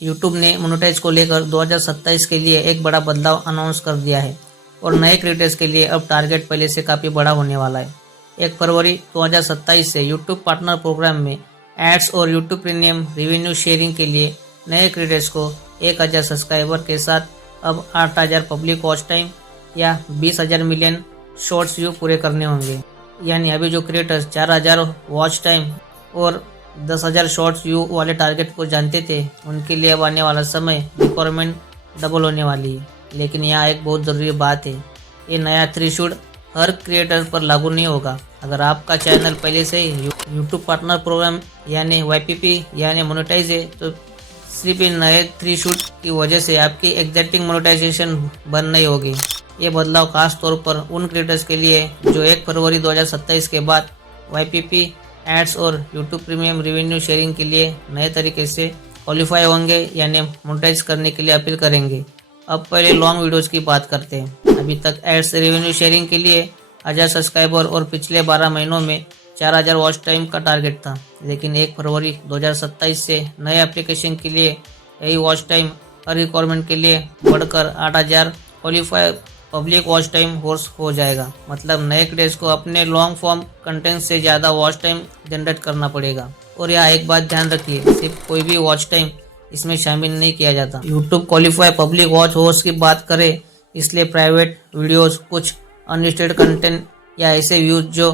YouTube ने monetise को लेकर 2027 के लिए एक बड़ा बदलाव अनाउंस कर दिया है और नए क्रिएटर्स के लिए अब टारगेट पहले से काफ़ी बड़ा होने वाला है। 1 फरवरी 2027 से यूट्यूब पार्टनर प्रोग्राम में एड्स और यूट्यूब प्रीमियम रेवेन्यू शेयरिंग के लिए नए क्रिएटर्स को 1000 सब्सक्राइबर के साथ अब 8000 पब्लिक वॉच टाइम या 20,000 मिलियन शॉर्ट्स व्यू पूरे करने होंगे। यानी अभी जो क्रिएटर्स 4000 वॉच टाइम और 10,000 शॉर्ट्स व्यू वाले टारगेट को जानते थे, उनके लिए अब आने वाला समय रिक्वायरमेंट डबल होने वाली है। लेकिन यहाँ एक बहुत ज़रूरी बात है, ये नया थ्रेशोल्ड हर क्रिएटर पर लागू नहीं होगा। अगर आपका चैनल पहले से ही यूट्यूब पार्टनर प्रोग्राम यानी YPP यानी मोनेटाइज है, तो सिर्फ इन नए थ्रेशोल्ड की वजह से आपकी एग्जैक्टिंग मोनेटाइजेशन बंद नहीं होगी। ये बदलाव खास तौर पर उन क्रिएटर्स के लिए जो 1 फरवरी 2027 के बाद YPP एड्स और यूट्यूब प्रीमियम रेवेन्यू शेयरिंग के लिए नए तरीके से क्वालिफाई होंगे यानी मोनेटाइज करने के लिए अपील करेंगे। अब पहले लॉन्ग वीडियोस की बात करते हैं। अभी तक एड्स रेवेन्यू शेयरिंग के लिए 1000 सब्सक्राइबर और पिछले 12 महीनों में 4000 वॉच टाइम का टारगेट था, लेकिन 1 फरवरी 2027 से नए एप्लीकेशन के लिए यही वॉच टाइम हर रिक्वायरमेंट के लिए बढ़कर 8000 qualify public watch time hours हो जाएगा। मतलब नए क्रिएटर्स को अपने लॉन्ग फॉर्म कंटेंट से ज़्यादा वॉच टाइम जनरेट करना पड़ेगा। और यहाँ एक बात ध्यान रखिए, सिर्फ कोई भी वॉच टाइम इसमें शामिल नहीं किया जाता। YouTube qualify public watch hours की बात करें, इसलिए प्राइवेट वीडियोस, कुछ अनलिस्टेड कंटेंट या ऐसे व्यूज जो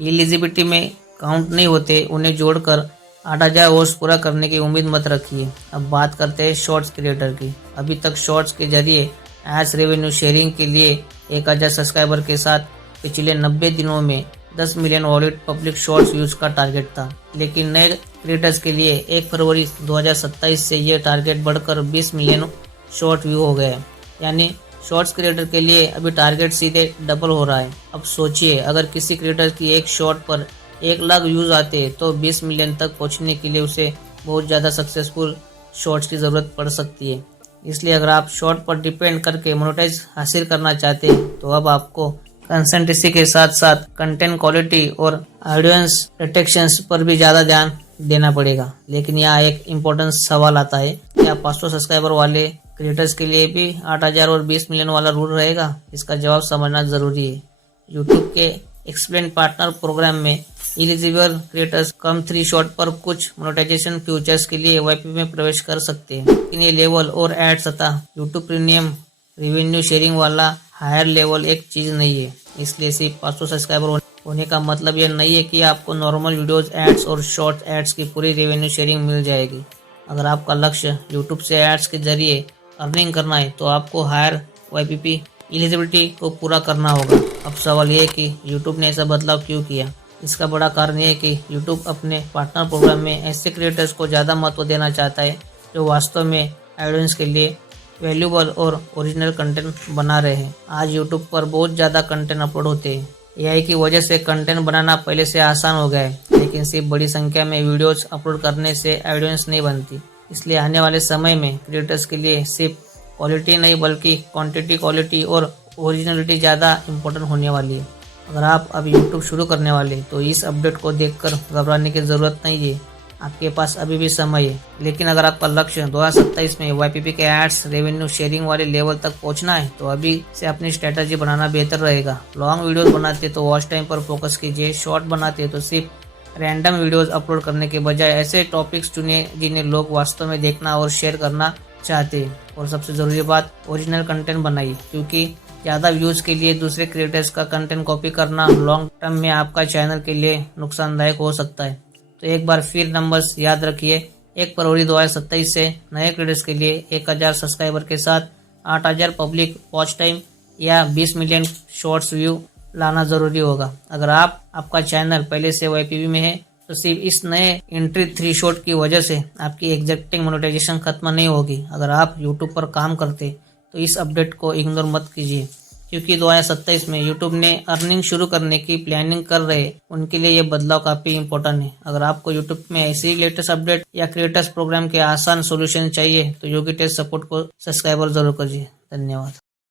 एलिजिबिलिटी में काउंट नहीं होते, उन्हें जोड़कर 8000 वॉच पूरा करने की उम्मीद मत रखिए। अब बात करते हैं शॉर्ट्स क्रिएटर की। अभी तक शॉर्ट्स के जरिए एड्स रेवेन्यू शेयरिंग के लिए 1000 सब्सक्राइबर के साथ पिछले 90 दिनों में 10 million valid public shorts views का टारगेट था, लेकिन नए क्रिएटर्स के लिए 1 फरवरी 2027 से ये टारगेट बढ़कर 20 मिलियन शॉर्ट व्यू हो गया। यानी शॉर्ट्स क्रिएटर के लिए अभी टारगेट सीधे डबल हो रहा है। अब सोचिए, अगर किसी क्रिएटर की एक शॉर्ट पर 1 लाख व्यूज आते तो 20 मिलियन तक पहुंचने के लिए उसे बहुत ज़्यादा सक्सेसफुल शॉर्ट्स की ज़रूरत पड़ सकती है। इसलिए अगर आप शॉर्ट पर डिपेंड करके मोनेटाइज हासिल करना चाहते हैं, तो अब आपको कंसिस्टेंसी के साथ साथ कंटेंट क्वालिटी और ऑडियंस प्रोटेक्शंस पर भी ज़्यादा ध्यान देना पड़ेगा। लेकिन यहाँ एक इम्पोर्टेंट सवाल आता है, क्या 500 सब्सक्राइबर वाले क्रिएटर्स के लिए भी 8000 और 20 मिलियन वाला रूल रहेगा? इसका जवाब समझना ज़रूरी है। यूट्यूब के एक्सप्लेन पार्टनर प्रोग्राम में एलिजिबल क्रिएटर्स कम थ्रेशोल्ड पर कुछ मोनेटाइजेशन फ्यूचर्स के लिए YPP में प्रवेश कर सकते हैं, लेकिन ये लेवल और एड्स तथा यूट्यूब प्रीमियम रेवेन्यू शेयरिंग वाला हायर लेवल एक चीज़ नहीं है। इसलिए सिर्फ 500 सब्सक्राइबर होने का मतलब यह नहीं है कि आपको नॉर्मल वीडियोस एड्स और शॉर्ट एड्स की पूरी रेवेन्यू शेयरिंग मिल जाएगी। अगर आपका लक्ष्य यूट्यूब से एड्स के जरिए अर्निंग करना है, तो आपको हायर YPP एलिजिबिलिटी को पूरा करना होगा। अब सवाल ये है कि यूट्यूब ने ऐसा बदलाव क्यों किया? इसका बड़ा कारण ये है कि यूट्यूब अपने पार्टनर प्रोग्राम में ऐसे क्रिएटर्स को ज़्यादा महत्व देना चाहता है जो वास्तव में ऑडियंस के लिए वैल्यूबल और ओरिजिनल कंटेंट बना रहे हैं। आज यूट्यूब पर बहुत ज़्यादा कंटेंट अपलोड होते हैं। AI की वजह से कंटेंट बनाना पहले से आसान हो गया है, लेकिन सिर्फ बड़ी संख्या में वीडियोस अपलोड करने से ऑडियंस नहीं बनती। इसलिए आने वाले समय में क्रिएटर्स के लिए सिर्फ क्वालिटी नहीं बल्कि क्वांटिटी, क्वालिटी और ओरिजिनलिटी ज़्यादा इम्पोर्टेंट होने वाली है। अगर आप अब यूट्यूब शुरू करने वाले, तो इस अपडेट को देखकर घबराने की ज़रूरत नहीं है। आपके पास अभी भी समय है। लेकिन अगर आपका लक्ष्य 2027 में YPP के एड्स रेवेन्यू शेयरिंग वाले लेवल तक पहुंचना है, तो अभी से अपनी स्ट्रेटजी बनाना बेहतर रहेगा। लॉन्ग वीडियोस बनाते तो वॉच टाइम पर फोकस कीजिए, शॉर्ट बनाते तो सिर्फ रैंडम वीडियोस अपलोड करने के बजाय ऐसे टॉपिक्स चुनिए जिन्हें लोग वास्तव में देखना और शेयर करना चाहते हैं। और सबसे ज़रूरी बात, ओरिजिनल कंटेंट बनाइए, क्योंकि ज़्यादा व्यूज़ के लिए दूसरे क्रिएटर्स का कंटेंट कॉपी करना लॉन्ग टर्म में आपका चैनल के लिए नुकसानदायक हो सकता है। तो एक बार फिर नंबर्स याद रखिए, 1 फरवरी 2027 से नए क्रिएटर्स के लिए 1000 सब्सक्राइबर के साथ 8000 पब्लिक वॉच टाइम या 20 मिलियन शॉर्ट्स व्यू लाना ज़रूरी होगा। अगर आपका चैनल पहले से YPP में है, तो सिर्फ इस नए एंट्री थ्रेशोल्ड की वजह से आपकी एग्जैक्टिंग मोनेटाइजेशन खत्म नहीं होगी। अगर आप यूट्यूब पर काम करते, तो इस अपडेट को इग्नोर मत कीजिए, क्योंकि 2027 में यूट्यूब ने अर्निंग शुरू करने की प्लानिंग कर रहे, उनके लिए ये बदलाव काफ़ी इंपॉर्टेंट है। अगर आपको यूट्यूब में ऐसी लेटेस्ट अपडेट या क्रिएटर्स प्रोग्राम के आसान सोल्यूशन चाहिए, तो योगी टेक सपोर्ट को सब्सक्राइबर जरूर करिए। धन्यवाद।